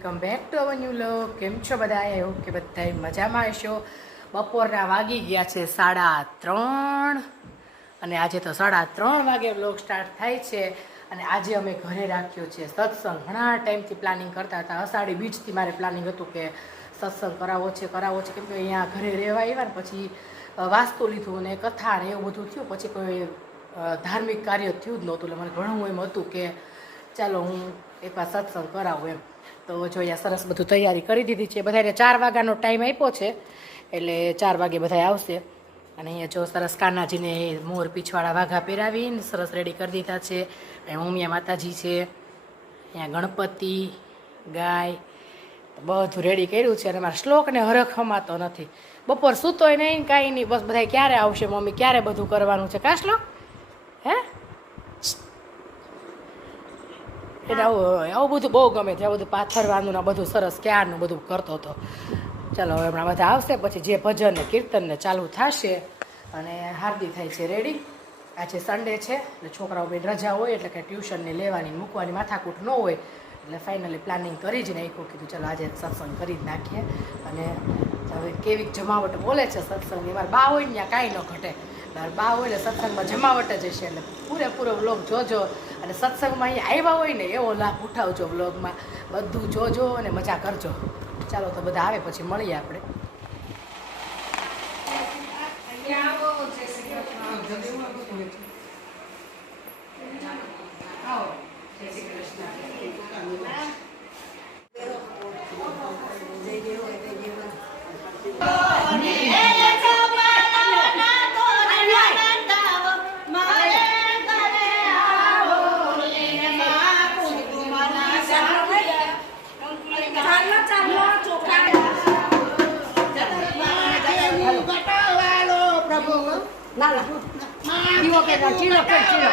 Welcome back to our new vlog. કેમ છો બધા? એવું કે બધા મજામાં હશો. બપોરના વાગી ગયા છે 3:30 અને આજે તો 3:30 વાગે વ્લોગ સ્ટાર્ટ થાય છે. અને આજે અમે ઘરે રાખ્યો છે સત્સંગ. ઘણા ટાઈમથી પ્લાનિંગ કરતા હતા. અષાઢી બીજથી મારે પ્લાનિંગ હતું કે સત્સંગ કરાવવો છે કેમ કે અહીંયા ઘરે રહેવા આવ્યા ને પછી વાસ્તુ લીધું ને કથા ને એવું બધું થયું, પછી કોઈ ધાર્મિક કાર્ય થયું જ નહોતું. એટલે મને ઘણું એમ હતું કે ચાલો હું એકવાર સત્સંગ કરાવું એમ. તો જો અહીંયા સરસ બધું તૈયારી કરી દીધી છે. બધાને 4 વાગ્યાનો ટાઈમ આપ્યો છે, એટલે 4 વાગે બધા આવશે. અને અહીંયા જો સરસ કાનાજીને મોર પીછવાળા વાઘા પહેરાવીને સરસ રેડી કરી દીધા છે. અહીંયા ઉમિયા માતાજી છે, અહીંયા ગણપતિ, ગાય, બધું રેડી કર્યું છે. અને મારા શ્લોકને હરખ હમાતો નથી. બપોર સૂતોય નહીં, કાંઈ નહીં, બસ બધા ક્યારે આવશે મમ્મી, ક્યારે બધું કરવાનું છે કા શ્લોક? હે એટલે આવું બધું બહુ ગમે છે. આવું બધું પાથરવાનું ને બધું સરસ ક્યારનું બધું કરતો હતો. ચાલો હવે હમણાં બધા આવશે પછી જે ભજન ને કીર્તન ને ચાલુ થશે. અને હાર્દી થાય છે રેડી. આજે સન્ડે છે એટલે છોકરાઓ બે રજા હોય એટલે કે ટ્યુશનને લેવાની મૂકવાની માથાકૂટ ન હોય. એટલે ફાઇનલી પ્લાનિંગ કરી જ નાખ્યું, કીધું ચાલો આજે સત્સંગ કરી જ નાખીએ. અને હવે કેવી જમાવટ બોલે છે સત્સંગની. મારા બા હોય ને ત્યાં કાંઈ ન ઘટે. મારા બા હોય એટલે સત્સંગમાં જમાવટ જ હશે. એટલે પૂરેપૂરો વ્લોગ જોજો. અને સત્સંગમાં અહીંયા આવ્યા હોય ને એવો લાભ ઉઠાવજો. વ્લોગમાં બધું જોજો અને મજા કરજો. ચાલો તો બધા આવે પછી મળીએ આપણે. ના દીવો કે ચીલો કે ચીલો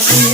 બાપુ